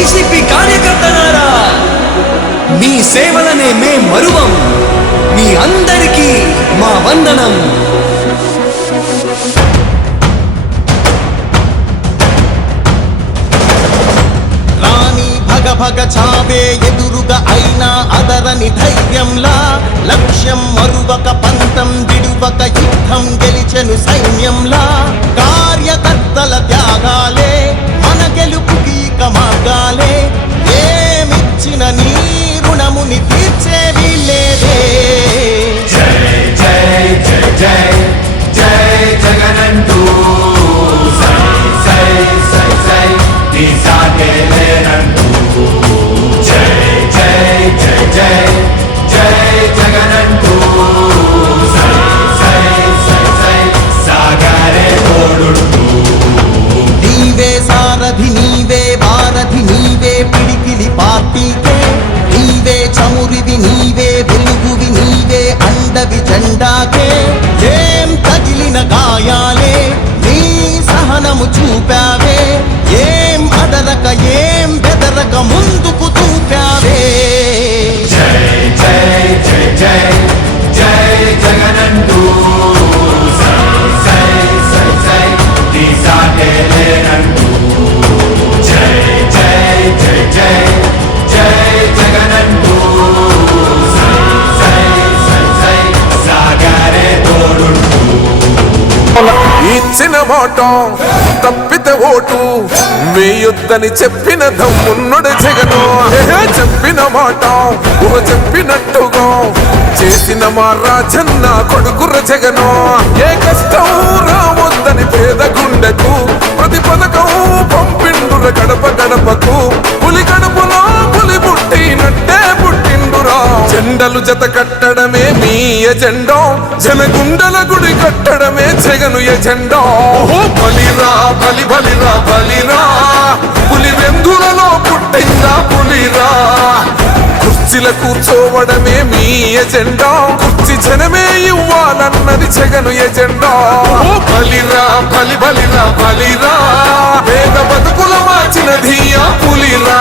YCP కార్యకర్తలారా, మీ సేవలనే మే మరువం. మీ అందరికీ మా వందనం. భగ చావే ఎదురుగా అయినా అదరని ధైర్యంలా, లక్ష్యం మరువక పంతం విడువక యుద్ధం గెలిచెను సైన్యంలా. కార్యకర్తల త్యాగాలే మన గెలుపుకి ఇక మార్గాలే. ఏమిచ్చిన నీ రుణముని తీర్చేవి లేదే. జై జై జై జై జై జగనంటూ సై సై సై సై నీ సాగే లేనంటూ. జై జై జై జై జై జగనంటూ సై సై సై సై సాగరే తోడుంటూ. నీవే సారథి నీవే వారధి నీవే పిడికిలి పార్టీకే. నీవే చమురివి నీవే వెలుగువి నీవే అండవి జెండాకే. ఏం తగిలిన గాయాలే నీ సహనము చూపావే. ఏం అదరక ఏం బెదరక ముందుకు చూపావే. జై జై జై జై జై జగనంటూ సై సై సై సై నీ సాగే లేనంటూ. జై జై జై జై జై జగనంటూ సై సై సై సై సాగరే తోడుంటూ. ఇచ్చిన మాట తప్పితే ఓటు వేయొద్దని చెప్పిన దమ్మున్నడు జగను. చెప్పిన మాట చెప్పినట్టుగా చేసిన మా రాజన్న కొడుకుర జగను. ఏ కష్టం రావద్దని పేద గుండెకు ప్రతి పథకం పంపిండుర గడప గడపకు. పులి గడపలో పులి పుట్టినట్టే పుట్టిండురా. జెండలు జత కట్టడమే మీ ఎజెండా, జనగుండల గుడి కట్టడమే జగను ఎజెండా. బలిరా బలి బలిరా బలిరా, పులి వెందులలో పుట్టిందా పులిరా. కుర్చీల కూర్చోవడమే మీ ఎజెండా, కుర్చీ జనమే ఇవ్వాలన్నది జగను ఎజెండా. బలిరా బలి బలిరా బలిరా, పేద బతుకుల మార్చినది ఆ పులిరా.